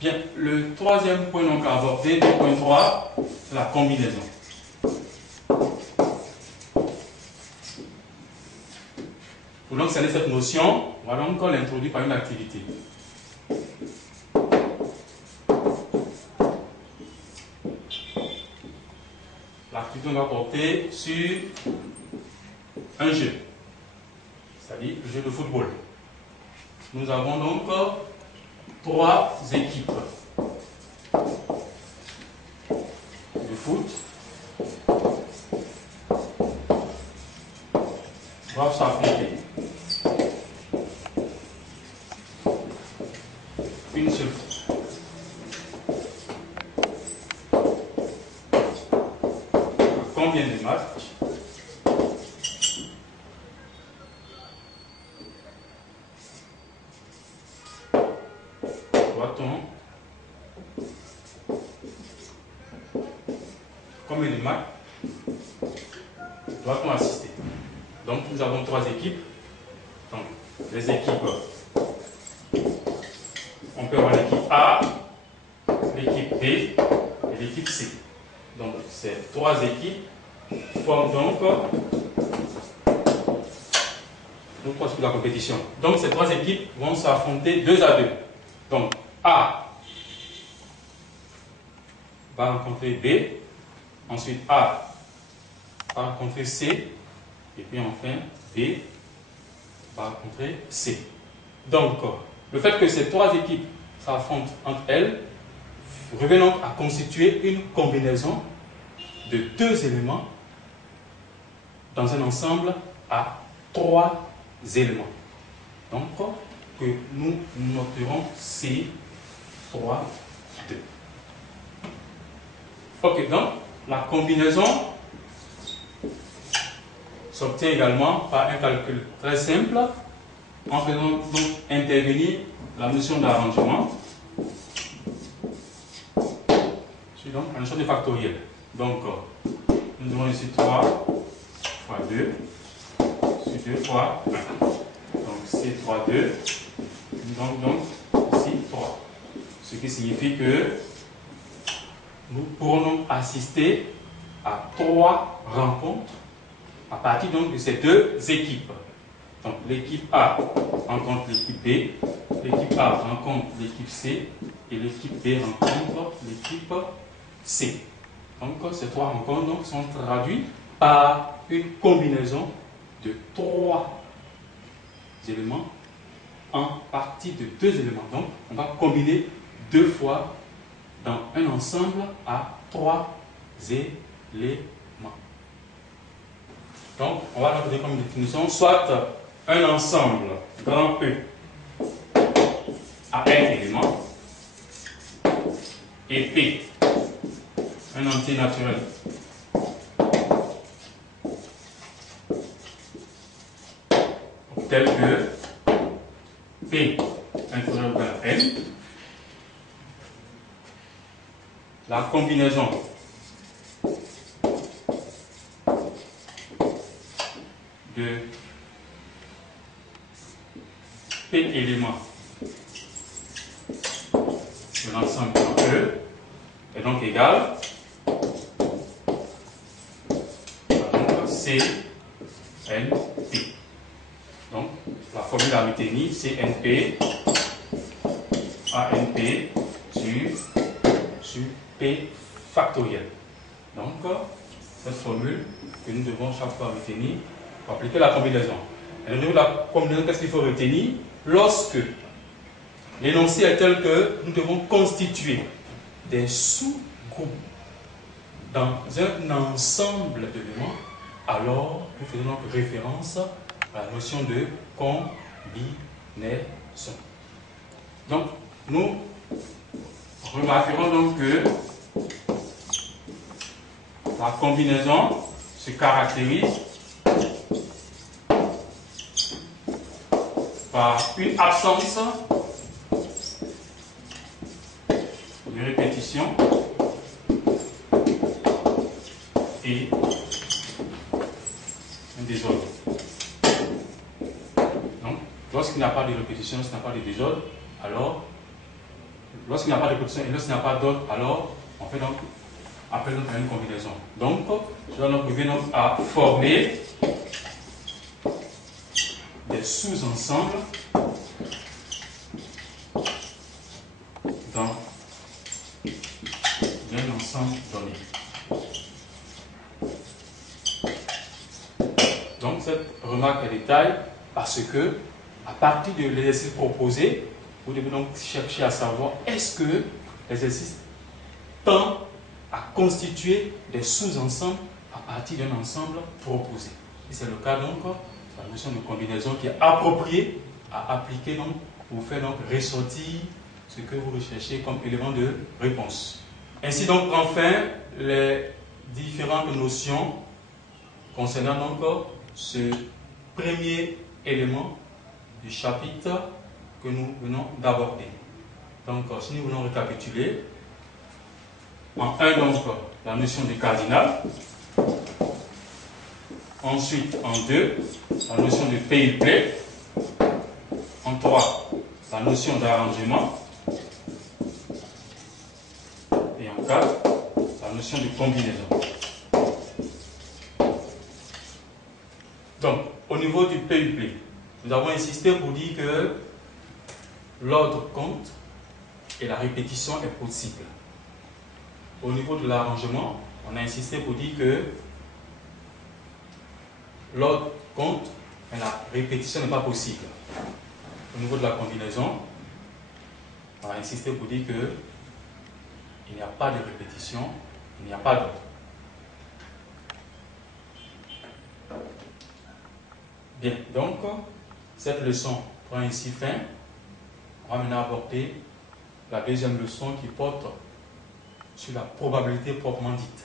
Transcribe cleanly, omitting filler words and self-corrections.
Bien, le troisième point donc à aborder, 2.3, c'est la combinaison. Pour donc cerner cette notion, on va donc l'introduire par une activité. L'activité va porter sur un jeu, c'est-à-dire le jeu de football. Nous avons donc 3 équipes de foot doivent s'affronter. Une seule fois. Combien de matchs? Combien de matchs doit-on assister? Donc nous avons 3 équipes. Donc les équipes, on peut avoir l'équipe A, l'équipe B et l'équipe C. Donc ces 3 équipes forment donc la compétition. Donc ces 3 équipes vont s'affronter 2 à 2. Donc A va rencontrer B, ensuite A va rencontrer C, et puis enfin B va rencontrer C. Donc, le fait que ces 3 équipes s'affrontent entre elles revient donc à constituer une combinaison de 2 éléments dans un ensemble à 3 éléments. Donc, que nous noterons C3, 2. Ok, donc la combinaison s'obtient également par un calcul très simple en faisant donc intervenir la notion d'arrangement sur donc la notion de factoriel. Donc, nous avons ici 3 fois 2 sur 2 fois 1. Donc, c'est 3, 2. Donc ici 3. Ce qui signifie que nous pourrons assister à 3 rencontres à partir donc de ces 2 équipes. Donc l'équipe A rencontre l'équipe B, l'équipe A rencontre l'équipe C et l'équipe B rencontre l'équipe C. Donc ces 3 rencontres donc, sont traduites par une combinaison de 3 éléments en partie de 2 éléments. Donc on va combiner 2 fois dans un ensemble à 3 éléments. Donc, on va donner comme définition soit un ensemble grand E à un élément et P, un entier naturel tel que P inférieur ou égal à N. La combinaison de P éléments de l'ensemble de E est donc égal à C N P. Donc la formule à retenir, c'est NP ANP sur P factoriel. Donc cette formule que nous devons chaque fois retenir pour appliquer la combinaison. Et la combinaison, qu'est-ce qu'il faut retenir? Lorsque l'énoncé est tel que nous devons constituer des sous-groupes dans un ensemble d'éléments, alors nous faisons donc référence à la notion de combinaison. Donc nous remarquerons donc que la combinaison se caractérise par une absence de répétition et un désordre. Donc, lorsqu'il n'y a pas de répétition, s'il n'y a pas de désordre, alors lorsqu'il n'y a pas de répétition et lorsqu'il n'y a pas d'ordre, alors on fait donc appel à une combinaison. Donc, je vais donc arriver à former des sous-ensembles dans un ensemble donné. Donc, cette remarque est détail parce que, à partir de l'exercice proposé, vous devez donc chercher à savoir est-ce que l'exercice tend à constituer des sous-ensembles à partir d'un ensemble proposé. Et c'est le cas donc de la notion de combinaison qui est appropriée à appliquer donc pour faire donc ressortir ce que vous recherchez comme élément de réponse. Ainsi donc enfin les différentes notions concernant donc ce premier élément du chapitre que nous venons d'aborder. Donc si nous voulons récapituler, en 1 donc la notion de cardinal, ensuite en 2 la notion de peuplé, en 3 la notion d'arrangement et en 4 la notion de combinaison. Donc au niveau du peuplé, nous avons insisté pour dire que l'ordre compte et la répétition est possible. Au niveau de l'arrangement, on a insisté pour dire que l'ordre compte, mais la répétition n'est pas possible. Au niveau de la combinaison, on a insisté pour dire que il n'y a pas de répétition, il n'y a pas d'ordre. Bien, donc, cette leçon prend ainsi fin. On va maintenant aborder la deuxième leçon qui porte sur la probabilité proprement dite.